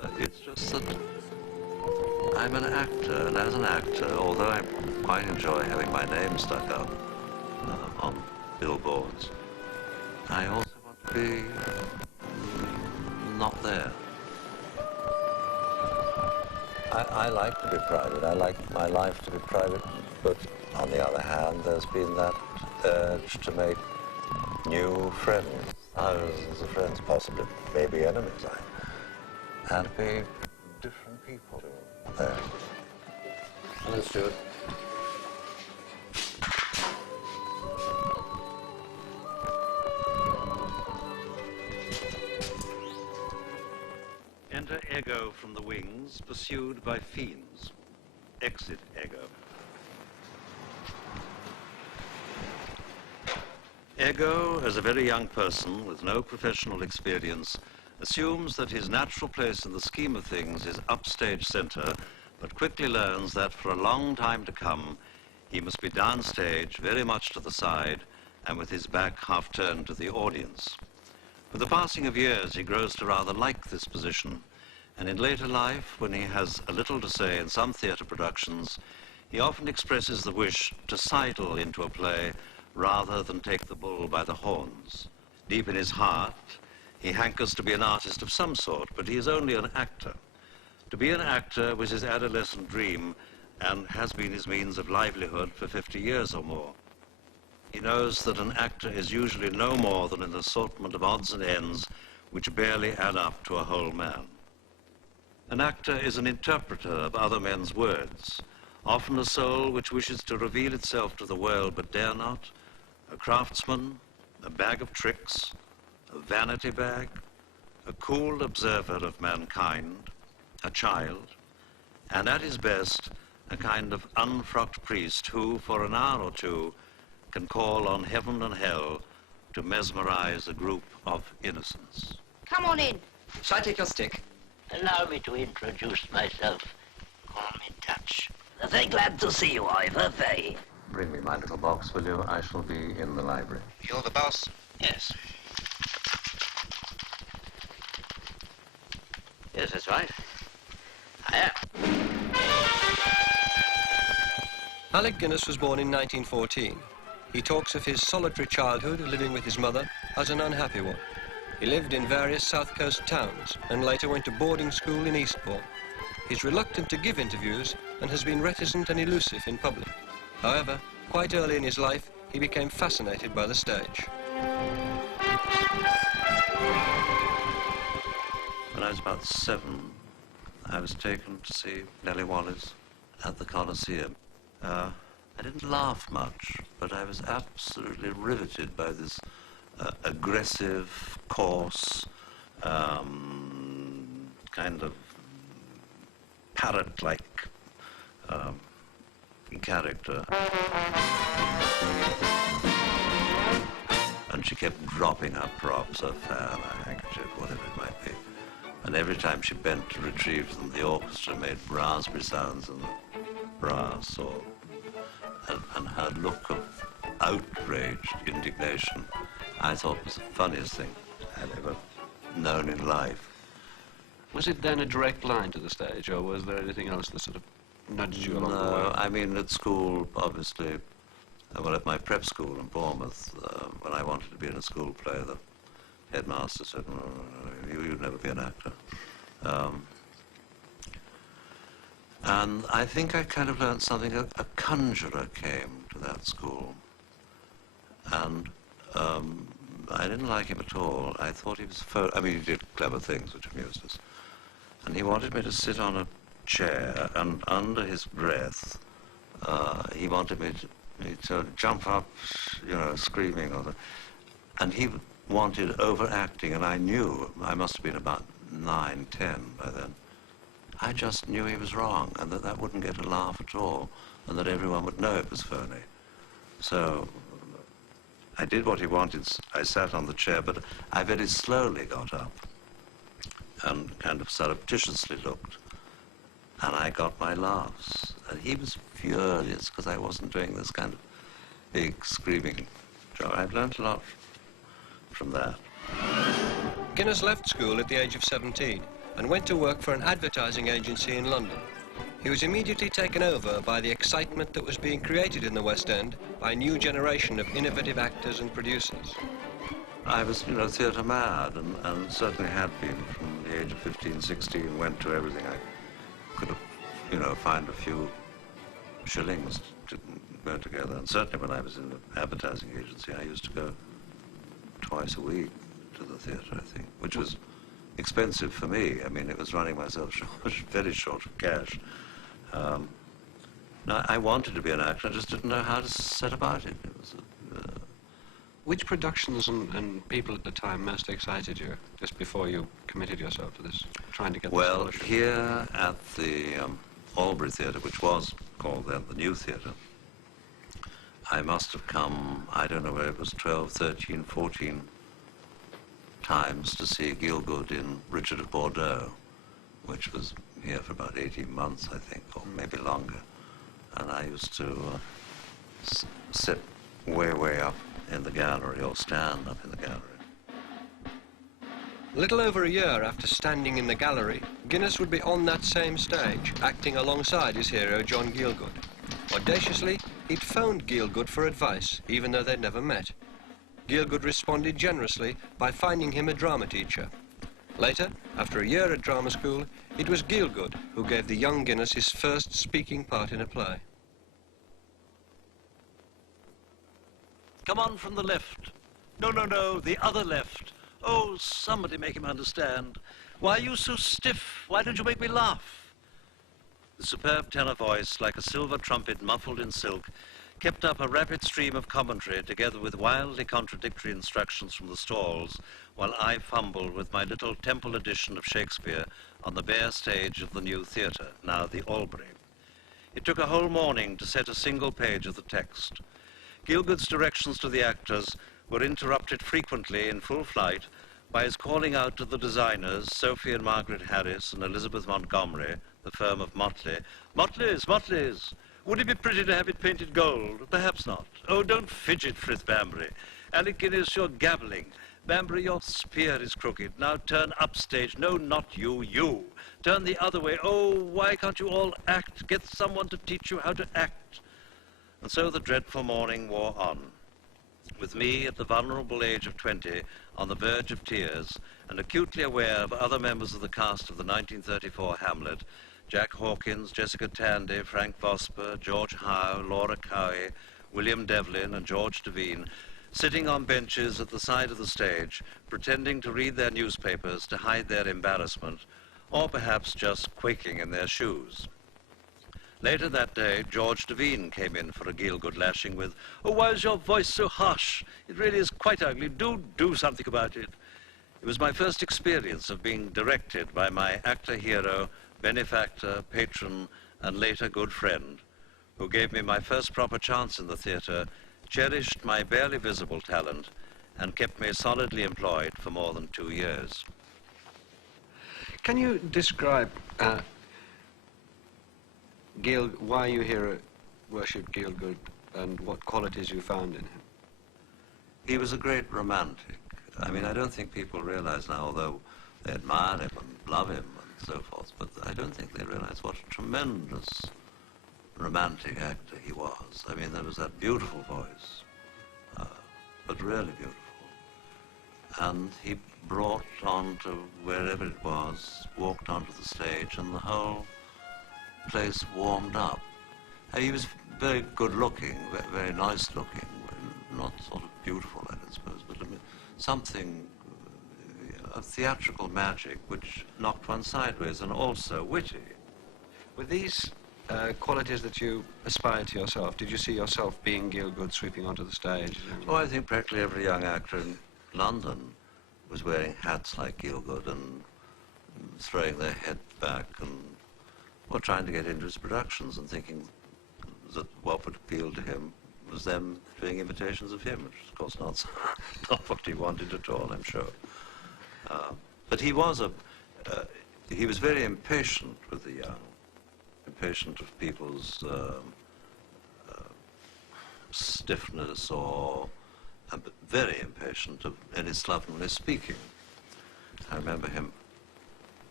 It's just that I'm an actor, and as an actor, although I quite enjoy having my name stuck up on billboards, I also want to be not there. I like to be private. I like my life to be private, but on the other hand, there's been that urge to make new friends, thousands of friends, possibly, maybe enemies, and be different people there. Let's do it. Enter Ego from the wings, pursued by fiends. Exit Ego. Ego, as a very young person with no professional experience, assumes that his natural place in the scheme of things is upstage center, but quickly learns that for a long time to come, he must be downstage, very much to the side, and with his back half turned to the audience. With the passing of years, he grows to rather like this position, and in later life, when he has a little to say in some theatre productions, he often expresses the wish to sidle into a play rather than take the bull by the horns. Deep in his heart, he hankers to be an artist of some sort, but he is only an actor. To be an actor was his adolescent dream and has been his means of livelihood for 50 years or more. He knows that an actor is usually no more than an assortment of odds and ends which barely add up to a whole man. An actor is an interpreter of other men's words, often a soul which wishes to reveal itself to the world but dare not, a craftsman, a bag of tricks, a vanity bag, a cool observer of mankind, a child, and at his best, a kind of unfrocked priest who, for an hour or two, can call on heaven and hell to mesmerize a group of innocents. Come on in. Shall I take your stick? Allow me to introduce myself. Call me Dutch. Very glad to see you, Ivor, very. Bring me my little box, will you? I shall be in the library. You're the boss? Yes. Yes, that's right. I am. Alec Guinness was born in 1914. He talks of his solitary childhood living with his mother as an unhappy one. He lived in various South Coast towns and later went to boarding school in Eastbourne. He's reluctant to give interviews and has been reticent and elusive in public. However, quite early in his life, he became fascinated by the stage. When I was about 7, I was taken to see Nellie Wallace at the Coliseum. I didn't laugh much, but I was absolutely riveted by this aggressive, coarse, kind of parrot-like character. And she kept dropping her props, her fan, her handkerchief, whatever it might be. And every time she bent to retrieve them, the orchestra made raspberry sounds in the brass, and her look of outraged indignation, I thought was the funniest thing I'd ever known in life. Was it then a direct line to the stage, or was there anything else that sort of nudged you along the way? No, I mean, at school, obviously, well, at my prep school in Bournemouth, when I wanted to be in a school play, the headmaster said, no, you'd never be an actor. And I think I kind of learned something. A conjurer came to that school, and I didn't like him at all. I thought he was, he did clever things which amused us. And he wanted me to sit on a chair, and under his breath, he wanted me to jump up, screaming. And he wanted overacting, and I knew, I must have been about 9, 10 by then. I just knew he was wrong, and that wouldn't get a laugh at all, and that everyone would know it was phony. So I did what he wanted. I sat on the chair, but I very slowly got up and kind of surreptitiously looked, and I got my laughs. And he was furious because I wasn't doing this kind of big screaming job. I've learned a lot from that. Guinness left school at the age of 17 and went to work for an advertising agency in London. He was immediately taken over by the excitement that was being created in the West End by a new generation of innovative actors and producers. I was, theatre mad, and certainly had been from the age of 15, 16, went to everything I could have, find a few shillings to go together. And certainly when I was in the advertising agency, I used to go twice a week to the theatre, I think, which was expensive for me. I mean, it was running myself very short of cash. Now, I wanted to be an actor, I just didn't know how to set about it. It was Which productions and people at the time most excited you, just before you committed yourself to this, trying to get the scholarship? Here at the Albury Theatre, which was called then the New Theatre, I must have come, I don't know where it was, 12, 13, 14 times to see Gielgud in Richard of Bordeaux, which was here for about 18 months, I think, or maybe longer. And I used to sit way up in the gallery, or stand up in the gallery. A little over a year after standing in the gallery, Guinness would be on that same stage, acting alongside his hero, John Gielgud. Audaciously, he'd phoned Gielgud for advice, even though they'd never met. Gielgud responded generously by finding him a drama teacher. Later, after a year at drama school, it was Gielgud who gave the young Guinness his first speaking part in a play. Come on from the left. No, the other left. Oh, somebody make him understand. Why are you so stiff? Why don't you make me laugh? The superb tenor voice, like a silver trumpet muffled in silk, kept up a rapid stream of commentary together with wildly contradictory instructions from the stalls, while I fumbled with my little temple edition of Shakespeare on the bare stage of the New Theatre, now the Albury. It took a whole morning to set a single page of the text. Gielgud's directions to the actors were interrupted frequently in full flight by his calling out to the designers, Sophie and Margaret Harris and Elizabeth Montgomery, the firm of Motley, Motleys! Would it be pretty to have it painted gold? Perhaps not. Oh, don't fidget, Frith Banbury. Alec Guinness, you're gabbling. Banbury, your spear is crooked. Now turn upstage. No, not you, you. Turn the other way. Oh, why can't you all act? Get someone to teach you how to act. And so the dreadful morning wore on, with me at the vulnerable age of 20, on the verge of tears, and acutely aware of other members of the cast of the 1934 Hamlet, Jack Hawkins, Jessica Tandy, Frank Vosper, George Howe, Laura Cowie, William Devlin, and George Devine, sitting on benches at the side of the stage, pretending to read their newspapers to hide their embarrassment, or perhaps just quaking in their shoes. Later that day, George Devine came in for a Gielgud lashing with, "Oh, why is your voice so harsh? It really is quite ugly. Do something about it." It was my first experience of being directed by my actor hero, benefactor, patron, and later good friend, who gave me my first proper chance in the theatre, cherished my barely visible talent, and kept me solidly employed for more than 2 years. Can you describe why you here worshipped Gielgud and what qualities you found in him? He was a great romantic. I mean, I don't think people realize now, although they admire him and love him and so forth, but I don't think they realize what a tremendous romantic actor he was. I mean, there was that beautiful voice, but really beautiful. And he brought on to wherever it was, walked onto the stage, and the whole place warmed up. He was very good looking, very nice looking, not sort of beautiful, I don't suppose, but I mean, something of theatrical magic which knocked one sideways, and also witty. With these qualities that you aspired to yourself, did you see yourself being Gielgud sweeping onto the stage? Oh, I think practically every young actor in London was wearing hats like Gielgud and throwing their head back and or trying to get into his productions and thinking that what would appeal to him was them doing imitations of him, which of course not what he wanted at all, I'm sure. But he was very impatient with the young, impatient of people's stiffness, or very impatient of any slovenly speaking. I remember him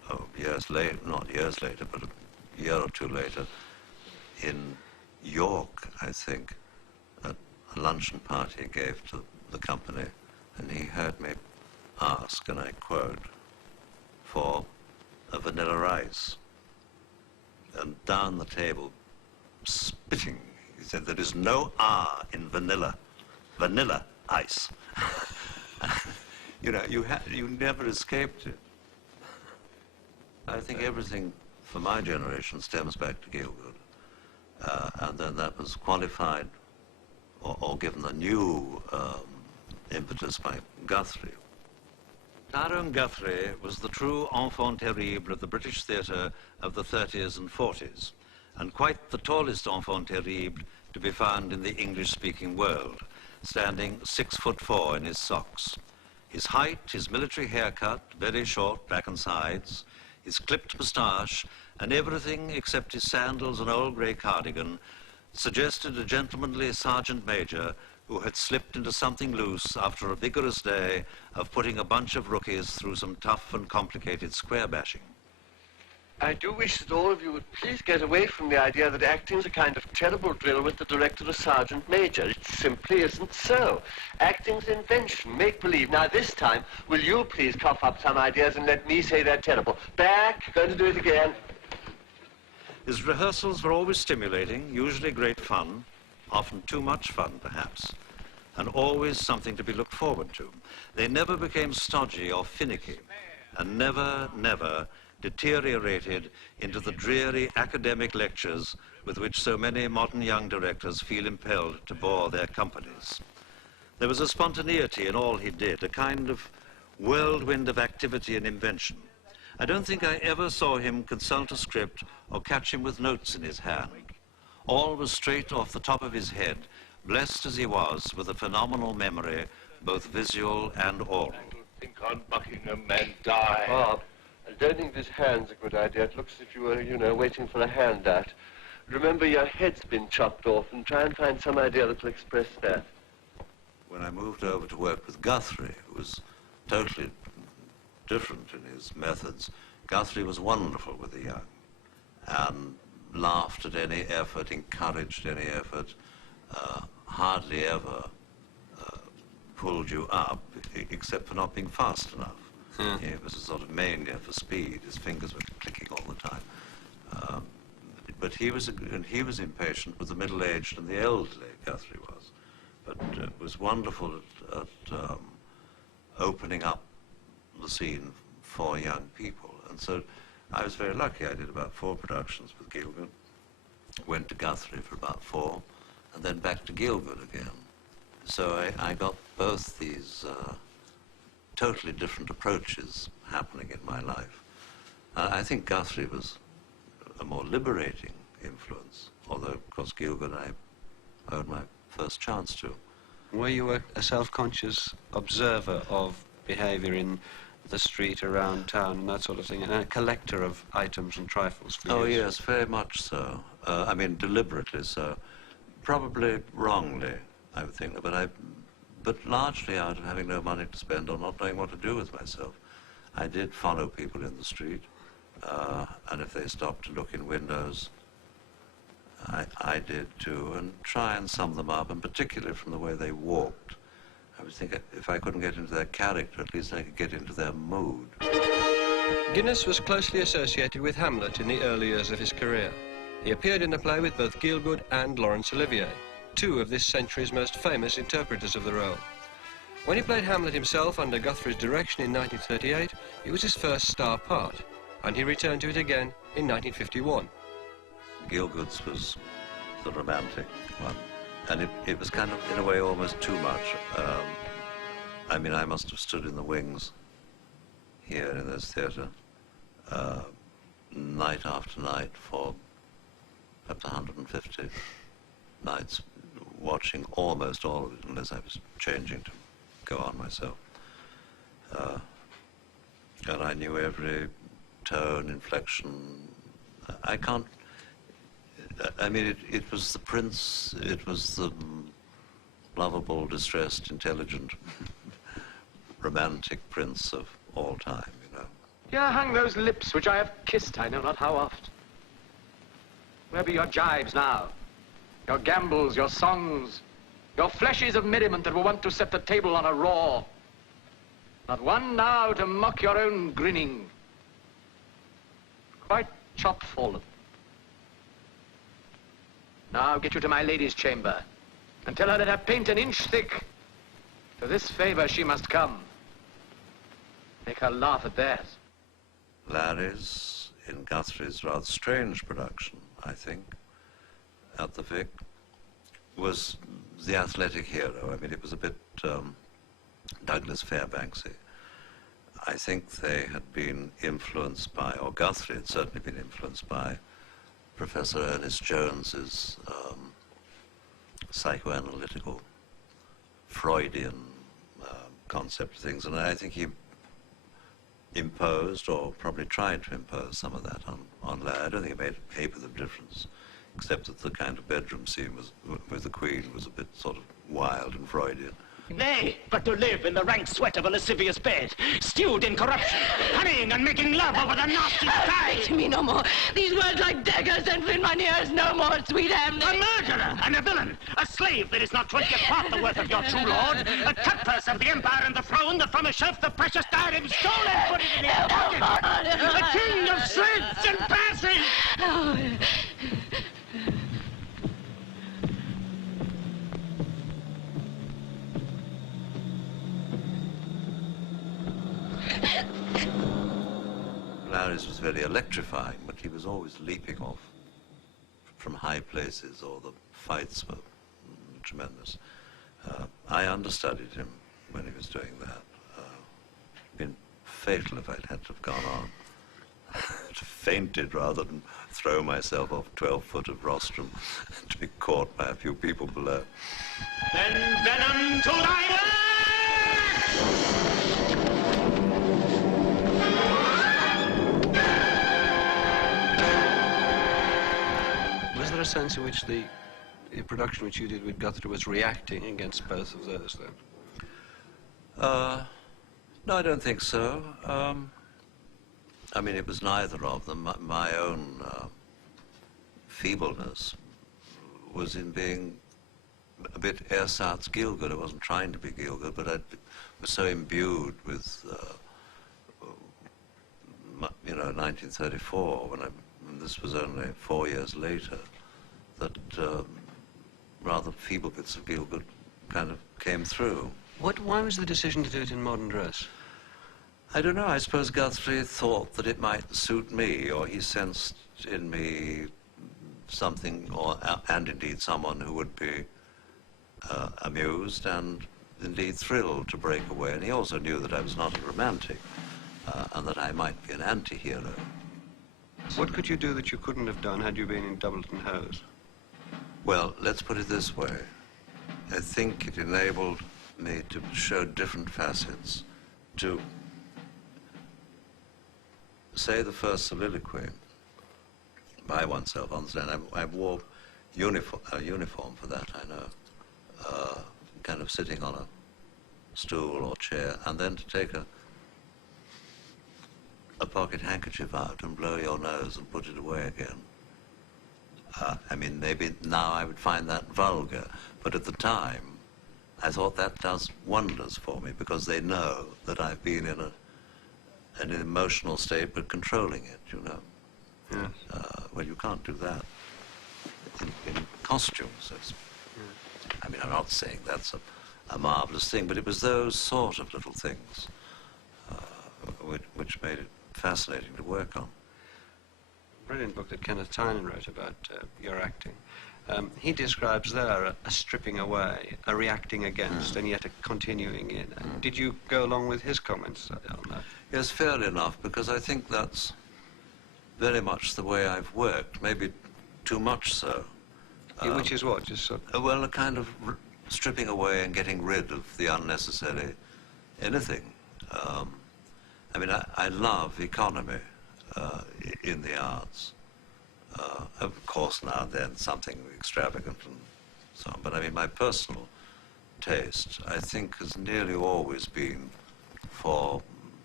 years later, not years later, but a year or two later, in York, I think, at a luncheon party he gave to the company, and he heard me ask, and I quote, for a vanilla ice. And down the table, spitting, he said, there is no R in vanilla. Vanilla ice. You know, you never escaped it. I think everything for my generation stems back to Gielgud. And then that was qualified or given a new impetus by Guthrie. Tyrone Guthrie was the true enfant terrible of the British theatre of the 30s and 40s, and quite the tallest enfant terrible to be found in the English-speaking world, standing 6'4" in his socks. His height, his military haircut, very short, back and sides, his clipped moustache, and everything except his sandals and old grey cardigan suggested a gentlemanly sergeant major who had slipped into something loose after a vigorous day of putting a bunch of rookies through some tough and complicated square bashing. I do wish that all of you would please get away from the idea that acting is a kind of terrible drill with the director or sergeant major. It simply isn't so. Acting's invention, make-believe. Now this time, will you please cough up some ideas and let me say they're terrible? Back, going to do it again. His rehearsals were always stimulating, usually great fun, often too much fun perhaps, and always something to be looked forward to. They never became stodgy or finicky, and never deteriorated into the dreary academic lectures with which so many modern young directors feel impelled to bore their companies. There was a spontaneity in all he did, a kind of whirlwind of activity and invention. I don't think I ever saw him consult a script or catch him with notes in his hand. All was straight off the top of his head, blessed as he was with a phenomenal memory, both visual and oral. I don't think on Buckingham men die. Bob, I don't think this hand's a good idea. It looks as if you were, you know, waiting for a hand out. Remember, your head's been chopped off, and try and find some idea that will express that. When I moved over to work with Guthrie, who was totally different in his methods, Guthrie was wonderful with the young and laughed at any effort, encouraged any effort, hardly ever pulled you up, except for not being fast enough. It was a sort of mania for speed. His fingers were clicking all the time. But he was impatient with the middle-aged and the elderly, Guthrie was. But it was wonderful at opening up the scene for young people. And so I was very lucky. I did about 4 productions with Gielgud, went to Guthrie for about 4, and then back to Gielgud again. So I got both these totally different approaches happening in my life. I think Guthrie was a more liberating influence, although, of course, Gielgud I owed my first chance to. Were you a self-conscious observer of behaviour in the street around town and that sort of thing, and a collector of items and trifles for Oh, years? yes, very much so. I mean, deliberately so. Probably wrongly, I would think, but largely out of having no money to spend or not knowing what to do with myself. I did follow people in the street, and if they stopped to look in windows, I did too, and try and sum them up, and particularly from the way they walked. I was thinking, if I couldn't get into their character, at least I could get into their mood. Guinness was closely associated with Hamlet in the early years of his career. He appeared in the play with both Gielgud and Laurence Olivier, 2 of this century's most famous interpreters of the role. When he played Hamlet himself under Guthrie's direction in 1938, it was his first star part, and he returned to it again in 1951. Gielgud's was the romantic one, and it was kind of, in a way, almost too much. I mean, I must have stood in the wings here in this theatre night after night for perhaps 150 nights, watching almost all of it, unless I was changing to go on myself. And I knew every tone, inflection. I mean, it was the prince, it was the lovable, distressed, intelligent, romantic prince of all time, you know. Here hang those lips which I have kissed I know not how oft. Where be your jibes now? Your gambols, your songs, your fleshes of merriment that were wont to set the table on a roar. Not one now to mock your own grinning. Quite chop-fallen. Now get you to my lady's chamber, and tell her that her paint an inch thick. To this favor she must come. Make her laugh at theirs. Larry's in Guthrie's rather strange production, I think, at the Vic, was the athletic hero. I mean, it was a bit Douglas Fairbanksy. I think they had been influenced by, or Guthrie had certainly been influenced by, Professor Ernest Jones's psychoanalytical Freudian concept of things, and I think he imposed, or probably tried to impose, some of that on Larry. I don't think it made a heap of the difference, except that the kind of bedroom scene with the Queen was a bit sort of wild and Freudian. Nay, but to live in the rank sweat of a lascivious bed, stewed in corruption, honeying and making love over the nasty sky. To me no more. These words like daggers enter in my ears. No more, sweet Hamlet. A murderer and a villain, a slave that is not 20th part the worth of your true lord, a cutpurse of the empire and the throne, that from a shelf the precious diadem stole and put it in his pocket. The king of slits and passes. Oh. Larry's was very electrifying, but he was always leaping off from high places, or the fights were tremendous. I understudied him when he was doing that. It'd been fatal if I'd had to have gone on. I'd have fainted rather than throw myself off 12 foot of rostrum to be caught by a few people below. Then venom to thy work! Was there a sense in which the production which you did with Guthrie was reacting against both of those, then? No, I don't think so. I mean, it was neither of them. My own feebleness was in being a bit ersatz Gielgud. I wasn't trying to be Gielgud, but I was so imbued with, 1934, when this was only 4 years later, that rather feeble bits of Gielgud kind of came through. Why was the decision to do it in modern dress? I don't know. I suppose Guthrie thought that it might suit me, or he sensed in me something, and indeed someone who would be amused and indeed thrilled to break away. And he also knew that I was not a romantic, and that I might be an anti-hero. What could you do that you couldn't have done had you been in Doubleton Hose? Well, let's put it this way. I think it enabled me to show different facets, to say the first soliloquy by oneself. Understand? I wore a uniform for that, I know, kind of sitting on a stool or chair, and then to take a pocket handkerchief out and blow your nose and put it away again. I mean, maybe now I would find that vulgar, but at the time, I thought that does wonders for me, because they know that I've been in an emotional state, but controlling it, you know. Yes. Well, you can't do that in costumes. I mean, I'm not saying that's a marvelous thing, but it was those sort of little things which made it fascinating to work on. Brilliant book that Kenneth Tynan wrote about your acting. He describes there a stripping away, a reacting against, and yet a continuing in. Did you go along with his comments on that? Yes, fairly enough, because I think that's very much the way I've worked, maybe too much so. Which is what? Just sort of... Well, a kind of stripping away and getting rid of the unnecessary anything. I mean, I love economy in the arts. Of course, now and then something extravagant and so on, but I mean, my personal taste, I think, has nearly always been for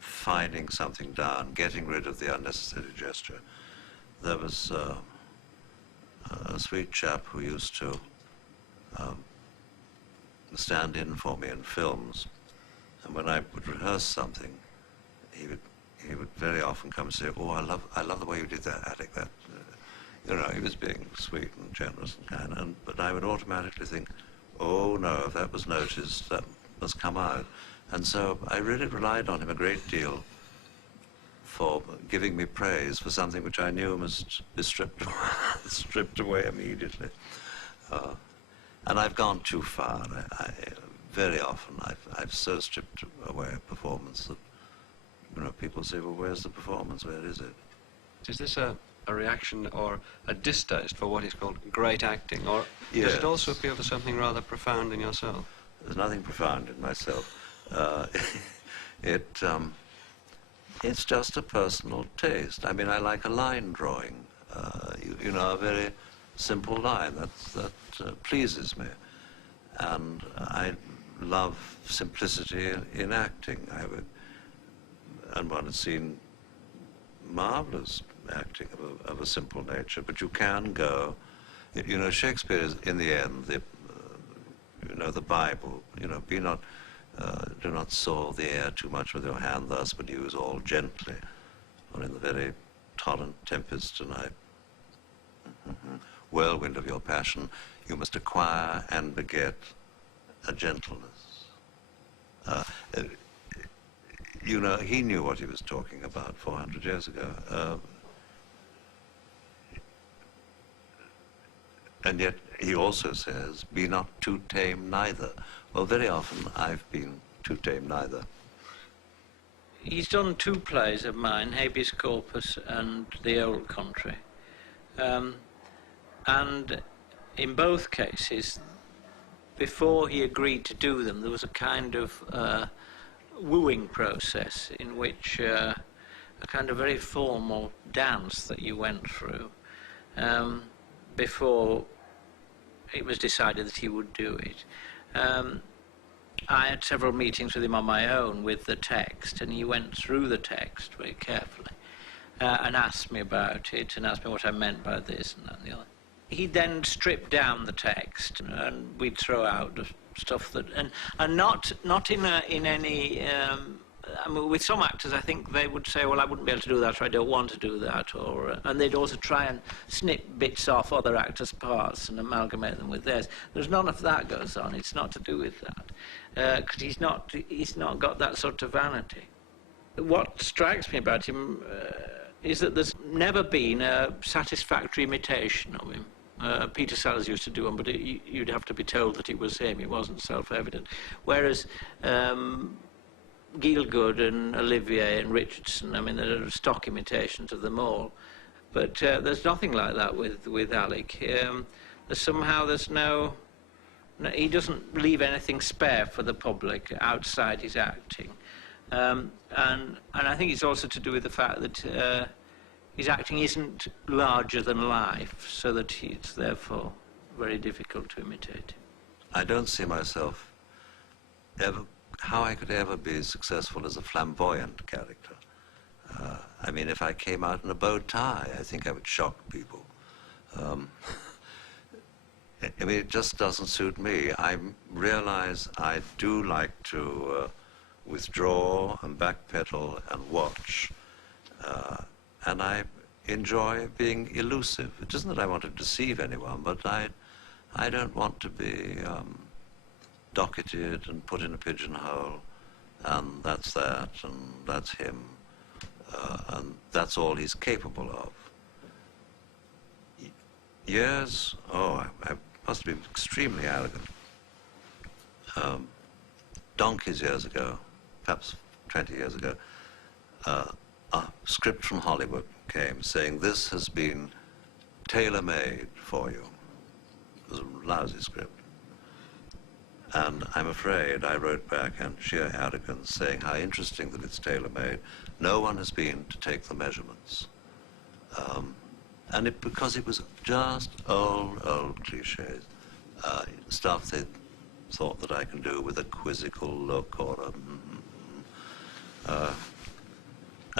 fining something down, getting rid of the unnecessary gesture. There was a sweet chap who used to stand in for me in films, and when I would rehearse something, he would very often come and say, "Oh, I love the way you did that, Alec. That." You know, he was being sweet and generous and kind, but I would automatically think, oh no, if that was noticed, that must come out. And so I really relied on him a great deal for giving me praise for something which I knew must be stripped away immediately. And I've gone too far. Very often I've so stripped away a performance that, you know, people say, well, where's the performance? Where is it? Is this a reaction or a distaste for what is called great acting, or Yes. does it also appeal to something rather profound in yourself? There's nothing profound in myself. It's just a personal taste. I mean, I like a line drawing, you know, a very simple line that pleases me. And I love simplicity in acting. And one has seen marvelous acting of a simple nature, but you can go, you know, Shakespeare is, in the end, you know, the Bible, you know, do not saw the air too much with your hand thus, but use all gently, or in the very torrent tempest tonight, whirlwind of your passion, you must acquire and beget a gentleness. You know, he knew what he was talking about 400 years ago. And yet he also says, be not too tame neither. Well, very often I've been too tame neither. He's done two plays of mine, Habeas Corpus and The Old Country. And in both cases, before he agreed to do them, there was a kind of wooing process in which a kind of very formal dance that you went through before it was decided that he would do it. I had several meetings with him on my own with the text, and he went through the text very carefully and asked me about it and asked me what I meant by this and that and the other. He then stripped down the text, and we'd throw out the stuff that, and not in any. I mean, with some actors, I think they would say, well, I wouldn't be able to do that, or I don't want to do that, or and they'd also try and snip bits off other actors' parts and amalgamate them with theirs. There's none of that goes on. It's not to do with that, because he's not got that sort of vanity. What strikes me about him is that there's never been a satisfactory imitation of him. Peter Sellers used to do one, but you'd have to be told that it was him. It wasn't self-evident. Whereas Gielgud and Olivier and Richardson, I mean, there are stock imitations of them all. But there's nothing like that with Alec. There's no, he doesn't leave anything spare for the public outside his acting. And I think it's also to do with the fact that his acting isn't larger than life, so that it's therefore very difficult to imitate. I don't see myself how I could ever be successful as a flamboyant character. I mean, if I came out in a bow tie, I think I would shock people. I mean, it just doesn't suit me. I realize I do like to withdraw and backpedal and watch. And I enjoy being elusive. It isn't that I want to deceive anyone, but I don't want to be docketed and put in a pigeonhole, and that's that, and that's him, and that's all he's capable of. Years, I must have been extremely arrogant. Donkeys years ago, perhaps 20 years ago, a script from Hollywood came saying, this has been tailor-made for you. It was a lousy script. And I'm afraid I wrote back in sheer arrogance saying how interesting that it's tailor-made. No one has been to take the measurements. And because it was just old cliches, stuff they thought that I can do with a quizzical look or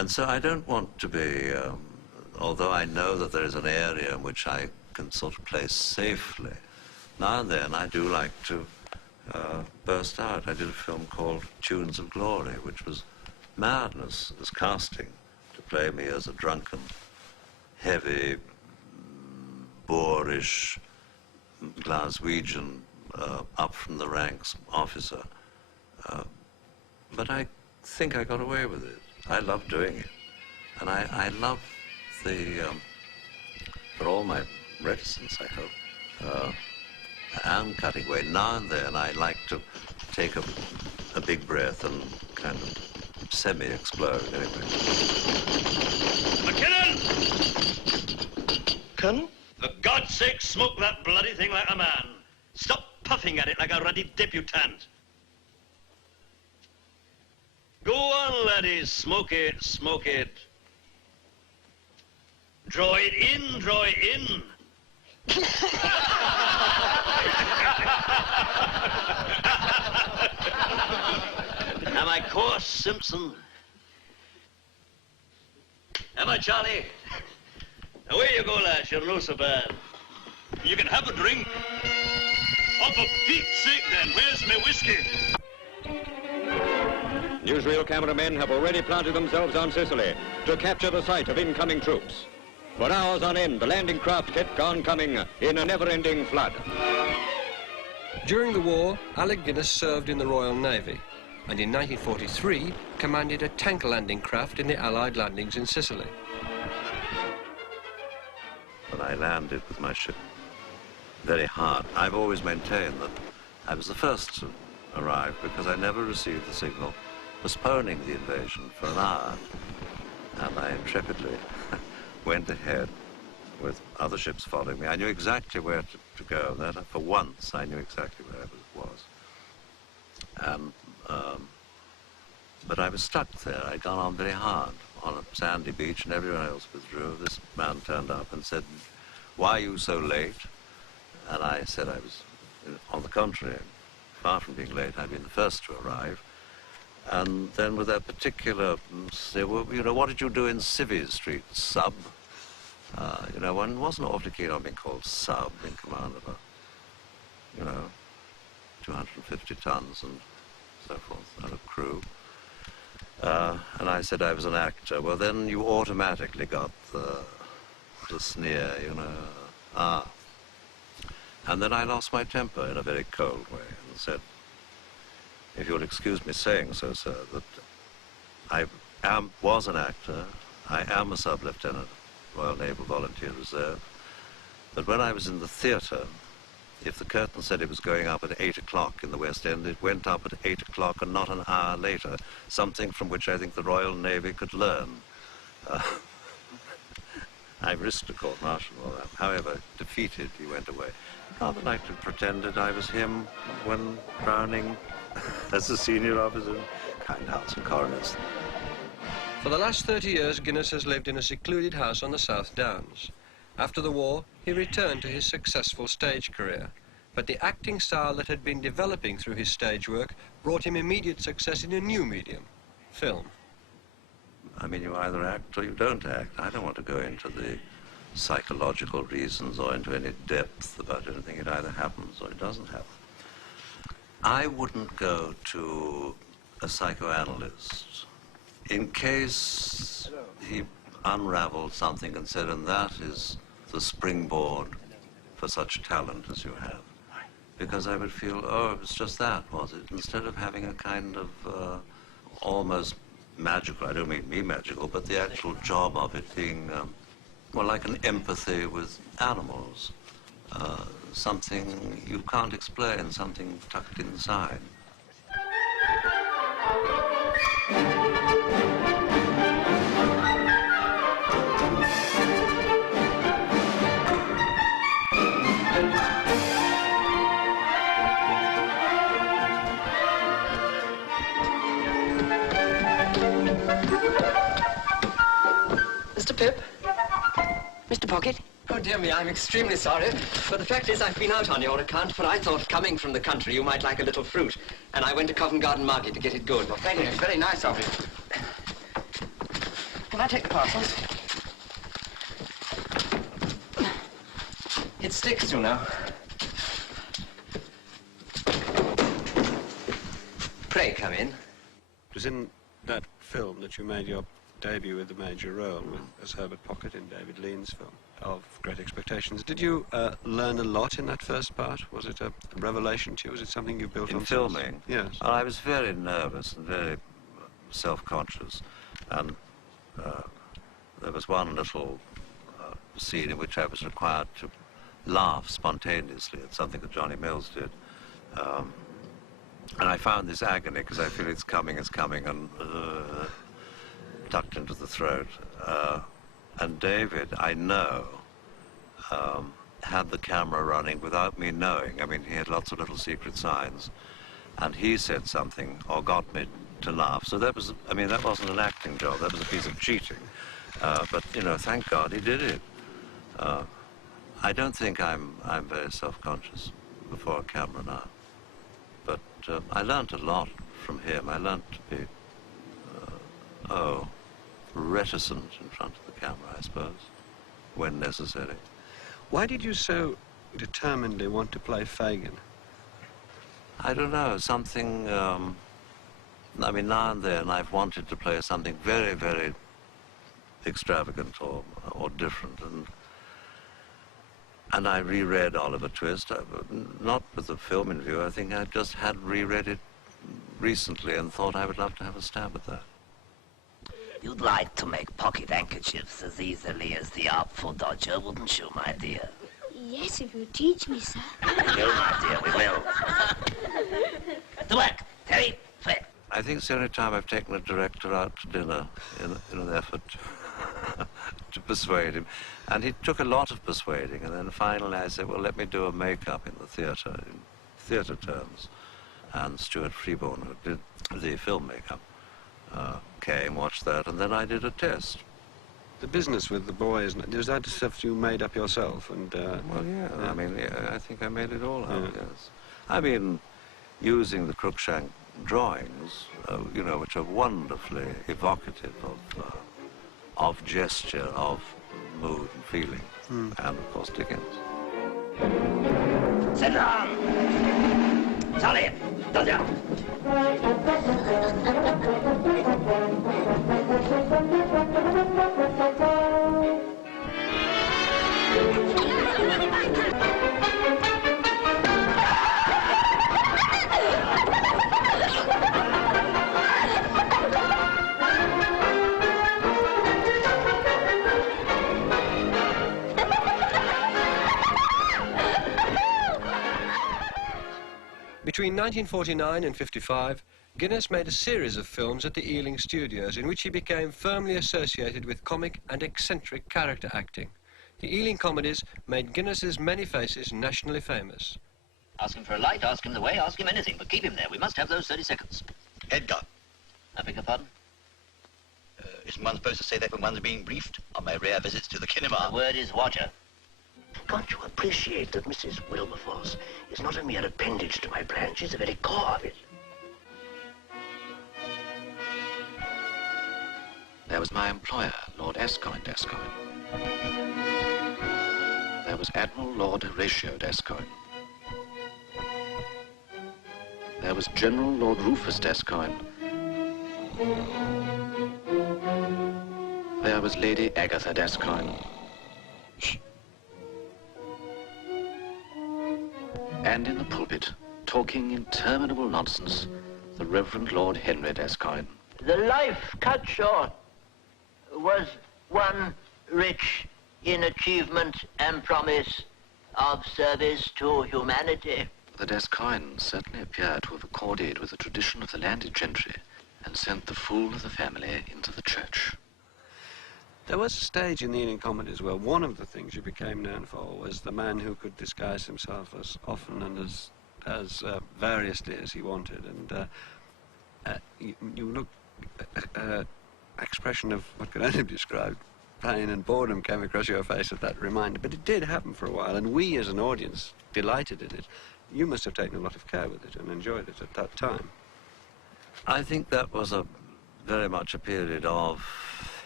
And so I don't want to be, although I know that there is an area in which I can sort of play safely, now and then I do like to burst out. I did a film called Tunes of Glory, which was madness as casting, to play me as a drunken, heavy, boorish, Glaswegian, up from the ranks officer. But I think I got away with it. I love doing it. And I love the, for all my reticence, I hope, I am cutting away. Now and then I like to take a big breath and kind of semi-explode anyway. McKinnon! Colonel? For God's sake, smoke that bloody thing like a man. Stop puffing at it like a ruddy debutante. Go on, laddies, smoke it, smoke it. Draw it in, draw it in. Am I coarse, Simpson? Am I, Charlie? Away you go, lads, you're no so bad. You can have a drink. Oh, for Pete's sake, then, where's my whiskey? Newsreel cameramen have already planted themselves on Sicily to capture the sight of incoming troops. For hours on end, the landing craft kept on coming in a never-ending flood. During the war, Alec Guinness served in the Royal Navy, and in 1943 commanded a tanker landing craft in the Allied landings in Sicily. When I landed with my ship very hard, I've always maintained that I was the first to arrive because I never received the signal postponing the invasion for an hour, and I intrepidly went ahead with other ships following me. I knew exactly where to go. That, for once, I knew exactly where I was. And, but I was stuck there. I'd gone on very hard on a sandy beach, and everyone else withdrew. This man turned up and said, "Why are you so late?" And I said I was, on the contrary, far from being late. I'd been the first to arrive. And then with that particular, say, well, you know, what did you do in Civvy Street, sub? You know, one wasn't awfully keen on being called sub in command of a, you know, 250 tons and so forth, and a crew. And I said I was an actor. Well, then you automatically got the sneer, you know, And then I lost my temper in a very cold way and said, if you'll excuse me saying so, sir, that I was an actor, I am a sub-lieutenant, Royal Naval Volunteer Reserve, but when I was in the theatre, if the curtain said it was going up at 8 o'clock in the West End, it went up at 8 o'clock and not an hour later, something from which I think the Royal Navy could learn. I risked a court-martial and all that. However, defeated, he went away. Rather like to have pretended I was him when Browning, as a senior officer, kind house and coroners. For the last 30 years, Guinness has lived in a secluded house on the South Downs. After the war, he returned to his successful stage career, but the acting style that had been developing through his stage work brought him immediate success in a new medium, film. I mean, you either act or you don't act. I don't want to go into the psychological reasons or into any depth about anything. It either happens or it doesn't happen. I wouldn't go to a psychoanalyst in case he unraveled something and said, and that is the springboard for such talent as you have. Because I would feel, oh, it was just that, was it? Instead of having a kind of almost magical, I don't mean me magical, but the actual job of it being, well, like an empathy with animals. Something you can't explain, something tucked inside. Mr. Pip? Mr. Pocket? Oh, dear me, I'm extremely sorry. But the fact is I've been out on your account, for I thought coming from the country you might like a little fruit. And I went to Covent Garden Market to get it good. Well, thank you. It's very nice of you. Can I take the parcels? It sticks, you know. Pray come in. It was in that film that you made your debut with the major role as Herbert Pocket in David Lean's film of Great Expectations. Did you learn a lot in that first part? Was it a revelation to you? Was it something you built in on? Filming? Yes. Well, I was very nervous and very self-conscious, and there was one little scene in which I was required to laugh spontaneously at something that Johnny Mills did. And I found this agony because I feel it's coming, and tucked into the throat. And David, I know, had the camera running without me knowing. I mean, he had lots of little secret signs. And he said something or got me to laugh. So that was, I mean, that wasn't an acting job. That was a piece of cheating. But, you know, thank God he did it. I don't think I'm very self-conscious before a camera now. But I learnt a lot from him. I learnt to be, reticent in front of the camera, I suppose, when necessary. Why did you so determinedly want to play Fagin? I don't know, something, I mean, now and then I've wanted to play something very, very extravagant or different, and I reread Oliver Twist, not with the film in view. I think I just had reread it recently and thought I would love to have a stab at that. You'd like to make pocket handkerchiefs as easily as the Artful Dodger, wouldn't you, my dear? Yes, if you teach me, sir. We will, my dear, we will. To work, Terry, Fred. I think it's the only time I've taken a director out to dinner in an effort to persuade him. And he took a lot of persuading, and then finally I said, well, let me do a make-up in the theatre, in theatre terms. And Stuart Freeborn, who did the film make-up, came, watched that, and then I did a test. The business with the boys, is that stuff you made up yourself? And well, yeah, I mean, yeah, I think I made it all up, yes. I mean, using the Cruikshank drawings, you know, which are wonderfully evocative of gesture, of mood and feeling, and of course Dickens. Sit down! Charlie, sit down! Between 1949 and 55, Guinness made a series of films at the Ealing studios in which he became firmly associated with comic and eccentric character acting. The Ealing comedies made Guinness's many faces nationally famous. Ask him for a light, ask him the way, ask him anything, but keep him there. We must have those 30 seconds. Edgar. I beg your pardon? Isn't one supposed to say that when one's being briefed on my rare visits to the cinema? The word is watcher. Can't you appreciate that Mrs. Wilberforce is not a mere appendage to my plan, she's the very core of it. There was my employer, Lord Escoyne d'Escoyne. There was Admiral Lord Horatio d'Escoyne. There was General Lord Rufus d'Escoyne. There was Lady Agatha d'Escoyne. And in the pulpit, talking interminable nonsense, the Reverend Lord Henry d'Escoyne. The life cut short was one rich in achievement and promise of service to humanity. The d'Escoynes certainly appear to have accorded with the tradition of the landed gentry and sent the fool of the family into the church. There was a stage in the Ealing comedies where one of the things you became known for was the man who could disguise himself as often and as variously as he wanted. And you look, expression of what could only be described, pain and boredom came across your face at that reminder. But it did happen for a while, and we as an audience delighted in it. You must have taken a lot of care with it and enjoyed it at that time. I think that was very much a period of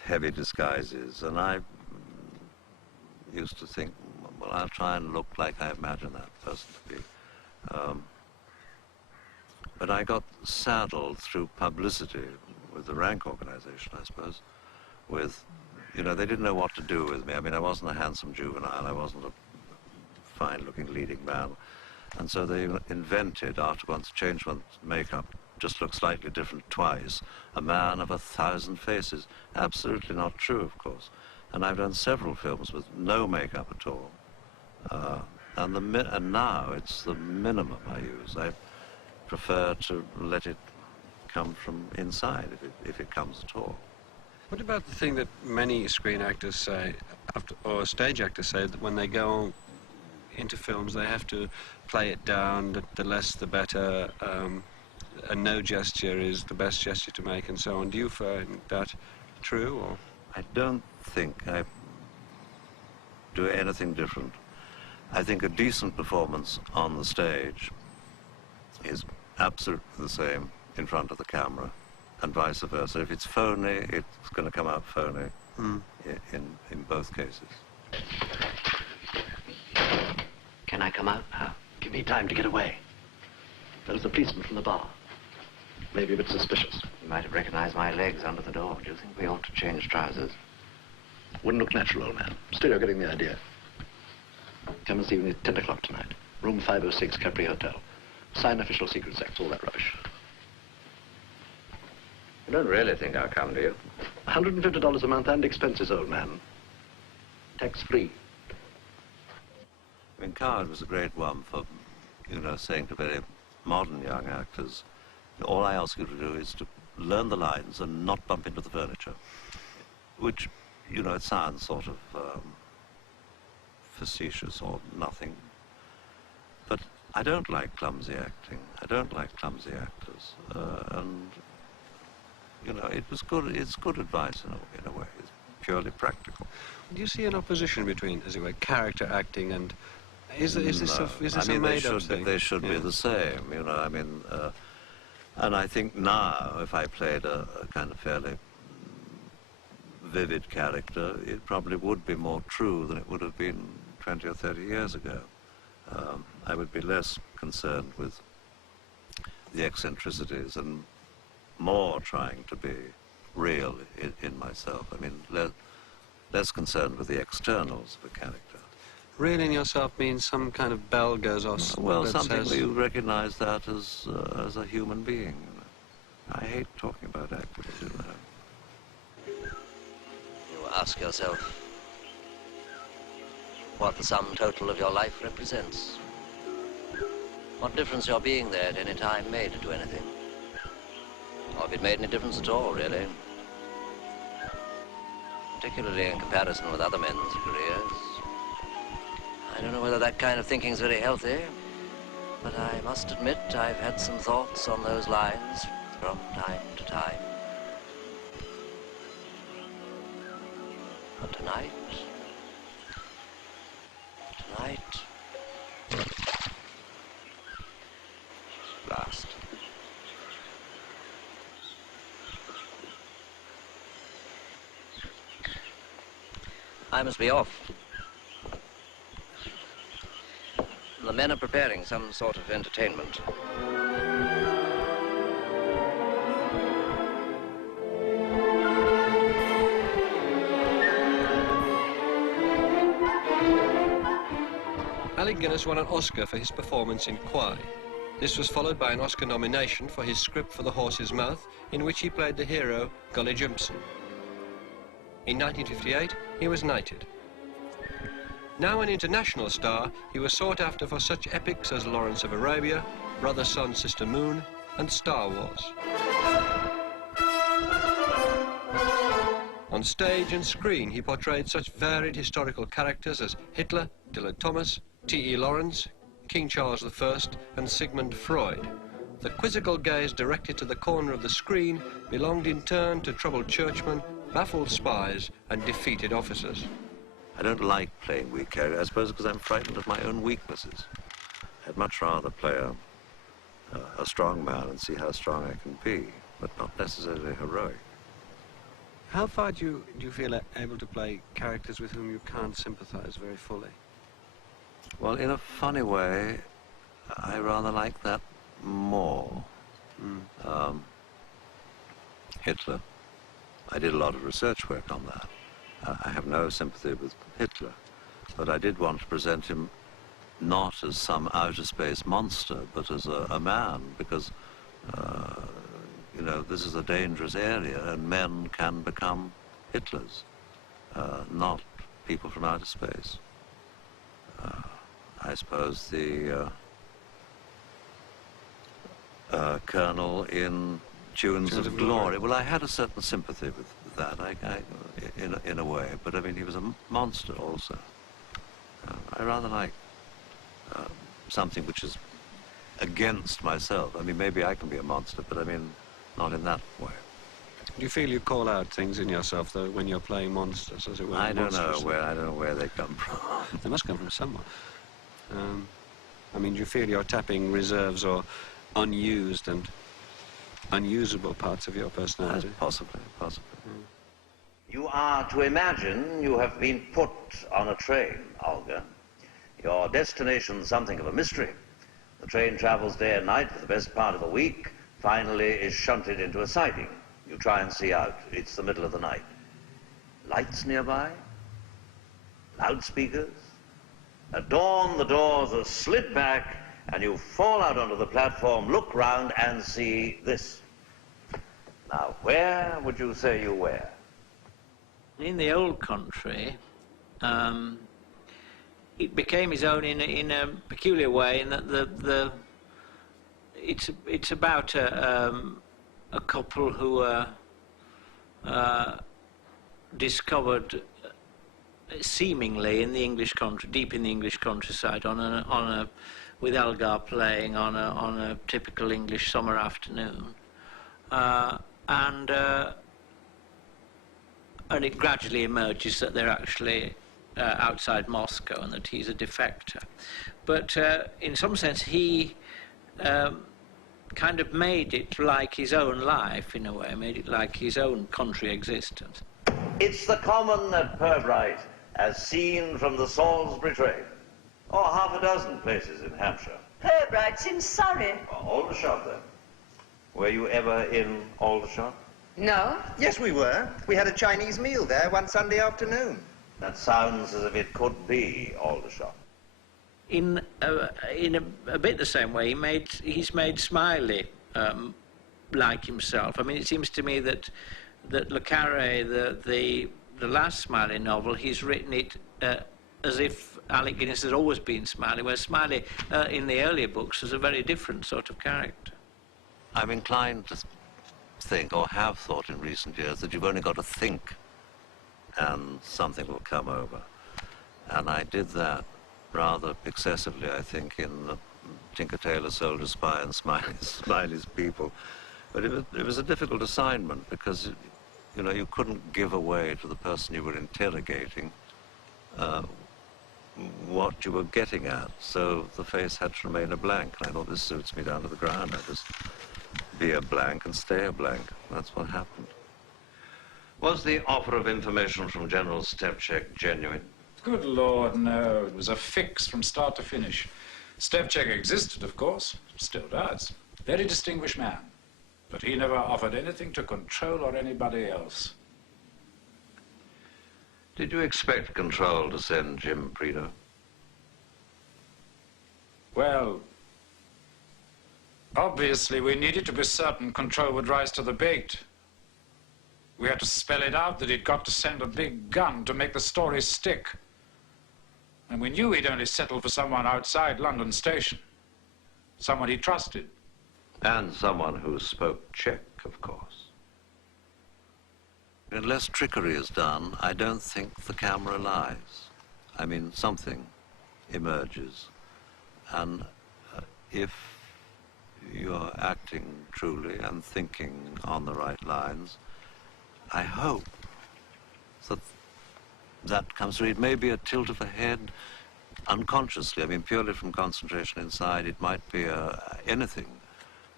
heavy disguises, and I used to think, well, I'll try and look like I imagine that person to be. But I got saddled through publicity with the rank organization, I suppose, with, you know, they didn't know what to do with me. I mean, I wasn't a handsome juvenile, I wasn't a fine-looking leading man. And so they invented, after one's changed one's makeup, just look slightly different twice, a man of 1,000 faces. Absolutely not true, of course. And I've done several films with no makeup at all. And now it's the minimum I use. I prefer to let it come from inside, if it comes at all. What about the thing that many screen actors say, or stage actors say, that when they go into films they have to play it down, that the less the better, a no gesture is the best gesture to make, and so on. Do you find that true? Or? I don't think I do anything different. I think a decent performance on the stage is absolutely the same in front of the camera, and vice versa. If it's phony, it's going to come out phony in both cases. Can I come out now? Give me time to get away. There's a policeman from the bar. Maybe a bit suspicious. You might have recognized my legs under the door. Do you think we ought to change trousers? Wouldn't look natural, old man. Still, you're getting the idea. Come and see me at 10 o'clock tonight. Room 506, Capri Hotel. Sign official secrets acts, all that rubbish. You don't really think I'll come, do you? $150 a month and expenses, old man. Tax-free. I mean, Coward was a great one for, you know, saying to very modern young actors, all I ask you to do is to learn the lines and not bump into the furniture. Which, you know, it sounds sort of facetious or nothing. But I don't like clumsy acting. I don't like clumsy actors. And, you know, it was good. It's good advice in a way. It's purely practical. Do you see an opposition between, as it were, character acting and... Is this a made-up thing? They should be the same, you know, I mean... and I think now, if I played a kind of fairly vivid character, it probably would be more true than it would have been 20 or 30 years ago. I would be less concerned with the eccentricities and more trying to be real in myself. I mean, less concerned with the externals of a character. Real in yourself means some kind of bell goes off. Well, something where you recognize that as a human being. You know? I hate talking about actors, you know. You ask yourself what the sum total of your life represents. What difference your being there at any time made to anything. Or if it made any difference at all, really. Particularly in comparison with other men's careers. I don't know whether that kind of thinking is very healthy, but I must admit I've had some thoughts on those lines from time to time. But tonight... last. I must be off. The men are preparing some sort of entertainment. Alec Guinness won an Oscar for his performance in Kwai. This was followed by an Oscar nomination for his script for The Horse's Mouth, in which he played the hero, Gully Jimpson. In 1958, he was knighted. Now an international star, he was sought after for such epics as Lawrence of Arabia, Brother, Sun, Sister Moon, and Star Wars. On stage and screen, he portrayed such varied historical characters as Hitler, Dylan Thomas, T.E. Lawrence, King Charles I, and Sigmund Freud. The quizzical gaze directed to the corner of the screen belonged in turn to troubled churchmen, baffled spies, and defeated officers. I don't like playing weak characters, I suppose because I'm frightened of my own weaknesses. I'd much rather play a strong man and see how strong I can be, but not necessarily heroic. How far do you feel able to play characters with whom you can't sympathize very fully? Well, in a funny way, I rather like that more. Hitler. I did a lot of research work on that. I have no sympathy with Hitler, but I did want to present him not as some outer space monster, but as a man, because, you know, this is a dangerous area, and men can become Hitlers, not people from outer space. I suppose the Colonel in Tunes of Glory. Well, I had a certain sympathy with that, in a way, but I mean, he was a monster also. I rather like something which is against myself. I mean, maybe I can be a monster, but I mean, not in that way. Do you feel you call out things in yourself, though, when you're playing monsters, as it were? I don't know where they come from. They must come from somewhere. I mean, do you feel you're tapping reserves or unused and unusable parts of your personality? Possibly. You are to imagine you have been put on a train, Olga. Your destination something of a mystery. The train travels day and night for the best part of a week, finally is shunted into a siding. You try and see out. It's the middle of the night. Lights nearby? Loudspeakers? At dawn, the doors are slid back, and you fall out onto the platform, look round, and see this. Now, where would you say you were? In the old country, it became his own in a peculiar way, in that it's about a couple who discovered, seemingly in the English country, deep in the English countryside, with Elgar playing on a typical English summer afternoon, and it gradually emerges that they're actually outside Moscow and that he's a defector. But in some sense, he kind of made it like his own life, in a way, made it like his own country existence. It's the common at Purbright, as seen from the Salisbury train, or half a dozen places in Hampshire. Purbright's in Surrey. Aldershot, then. Were you ever in Aldershot? No. Yes, we were. We had a Chinese meal there one Sunday afternoon. That sounds as if it could be Aldershot. In a bit the same way, he's made Smiley like himself. I mean, it seems to me that Le Carré, the last Smiley novel, he's written it as if Alec Guinness has always been Smiley, whereas Smiley in the earlier books was a very different sort of character. I'm inclined to think, or have thought in recent years, that you've only got to think and something will come over. And I did that rather excessively, I think, in the Tinker Tailor Soldier Spy and Smiley's People. But it was a difficult assignment because, you know, you couldn't give away to the person you were interrogating what you were getting at. So the face had to remain a blank. And I thought, this suits me down to the ground. I just be a blank and stay a blank. That's what happened. Was the offer of information from General Stepchek genuine? Good Lord, no. It was a fix from start to finish. Stepchek existed, of course. Still does. Very distinguished man. But he never offered anything to Control or anybody else. Did you expect Control to send Jim Prideaux? Well, obviously we needed to be certain Control would rise to the bait. We had to spell it out that he'd got to send a big gun to make the story stick. And we knew he'd only settle for someone outside London Station. Someone he trusted. And someone who spoke Czech, of course. Unless trickery is done, I don't think the camera lies. I mean, something emerges. And if you're acting truly and thinking on the right lines, I hope that comes through. It may be a tilt of the head unconsciously. I mean, purely from concentration inside, it might be anything.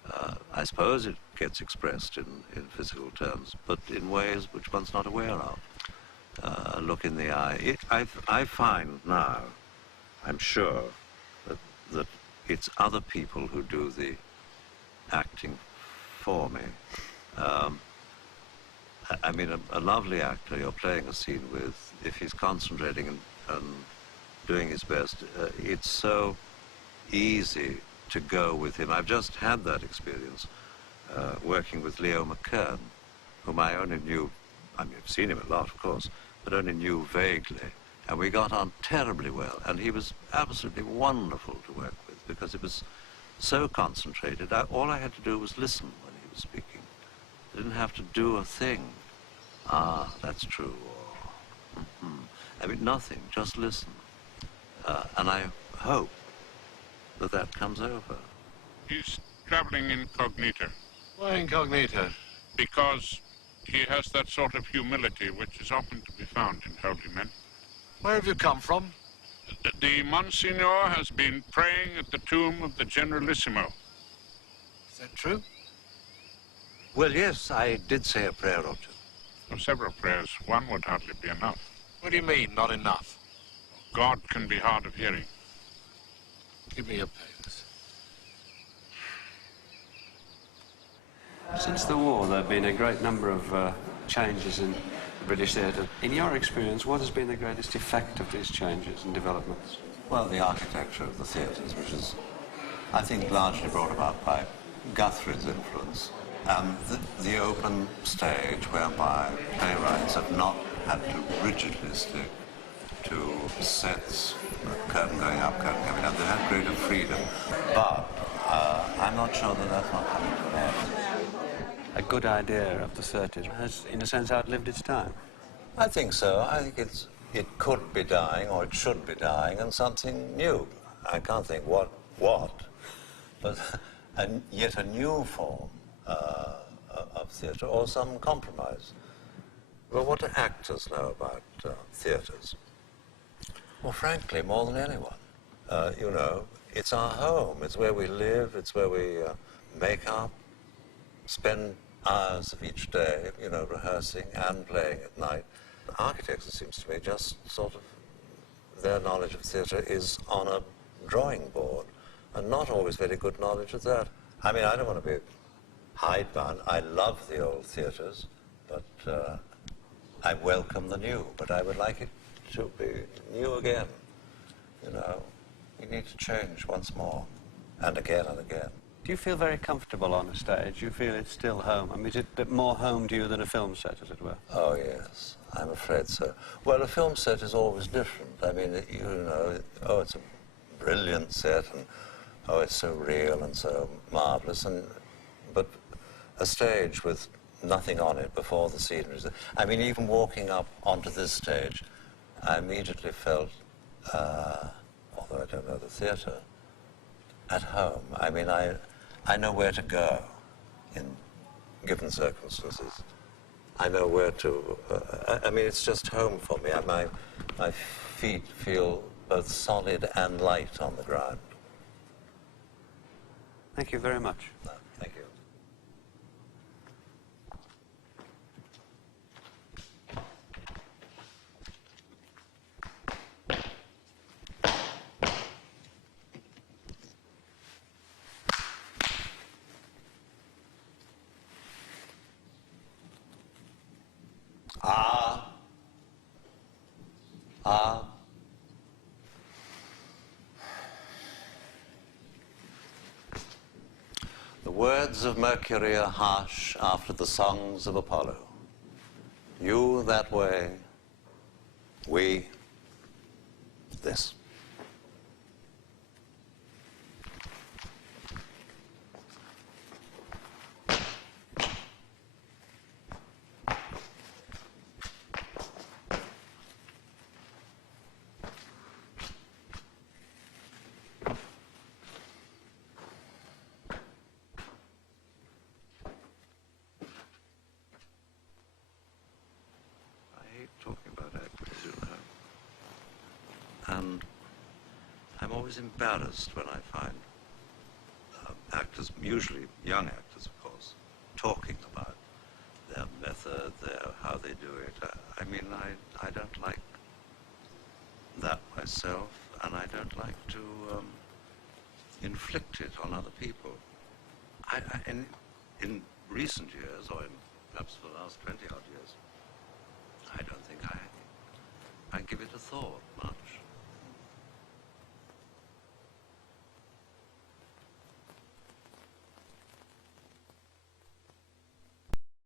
I suppose it gets expressed in physical terms, but in ways which one's not aware of. Look in the eye. I find now, I'm sure, that it's other people who do the acting for me. I mean, a lovely actor you're playing a scene with, if he's concentrating and doing his best, it's so easy to go with him. I've just had that experience working with Leo McKern, whom I only knew, I mean, I've seen him a lot, of course, but only knew vaguely. And we got on terribly well, and he was absolutely wonderful to work with because it was so concentrated. All I had to do was listen when he was speaking. I didn't have to do a thing. Ah, that's true. Or, I mean, nothing, just listen. And I hope that comes over. He's traveling incognito. Why incognito? Because he has that sort of humility which is often to be found in holy men. Where have you come from? The Monsignor has been praying at the tomb of the Generalissimo. Is that true? Well, yes, I did say a prayer or two. Of several prayers, one would hardly be enough. What do you mean, not enough? God can be hard of hearing. Give me your papers. Since the war, there have been a great number of changes in the British theatre. In your experience, what has been the greatest effect of these changes and developments? Well, the architecture of the theatres, which is, I think, largely brought about by Guthrie's influence, and the open stage whereby playwrights have not had to rigidly stick to sets, curtain going up, curtain coming down. They've had greater freedom, but I'm not sure that that's not coming to an end. A good idea of the 30s has, in a sense, outlived its time. I think so. I think it could be dying, or it should be dying, and something new. I can't think what, but yet a new form of theatre, or some compromise. Well, what do actors know about theatres? Well, frankly, more than anyone. You know, it's our home. It's where we live. It's where we make up, spend hours of each day, you know, rehearsing and playing at night. Architects, it seems to me, just sort of, their knowledge of theatre is on a drawing board, and not always very good knowledge of that. I mean, I don't want to be hidebound. I love the old theatres, but I welcome the new, but I would like it to be new again. You know, we need to change once more, and again and again. Do you feel very comfortable on a stage? Do you feel it's still home? I mean, is it more home to you than a film set, as it were? Oh, yes, I'm afraid so. Well, a film set is always different. I mean, you know, oh, it's a brilliant set, and oh, it's so real and so marvellous, but a stage with nothing on it before the scenery. I mean, even walking up onto this stage, I immediately felt, although I don't know the theatre, at home. I mean, I know where to go in given circumstances. I know where to, I mean, it's just home for me. My feet feel both solid and light on the ground. Thank you very much. No, thank you. The words of Mercury are harsh after the songs of Apollo. You that way, we this. Talking about actors, you know. And I'm always embarrassed when I find actors actors, usually young actors, of course, talking about their method, how they do it. I mean, I don't like that myself, and I don't like to inflict it on other people. In recent years, or in perhaps the last 20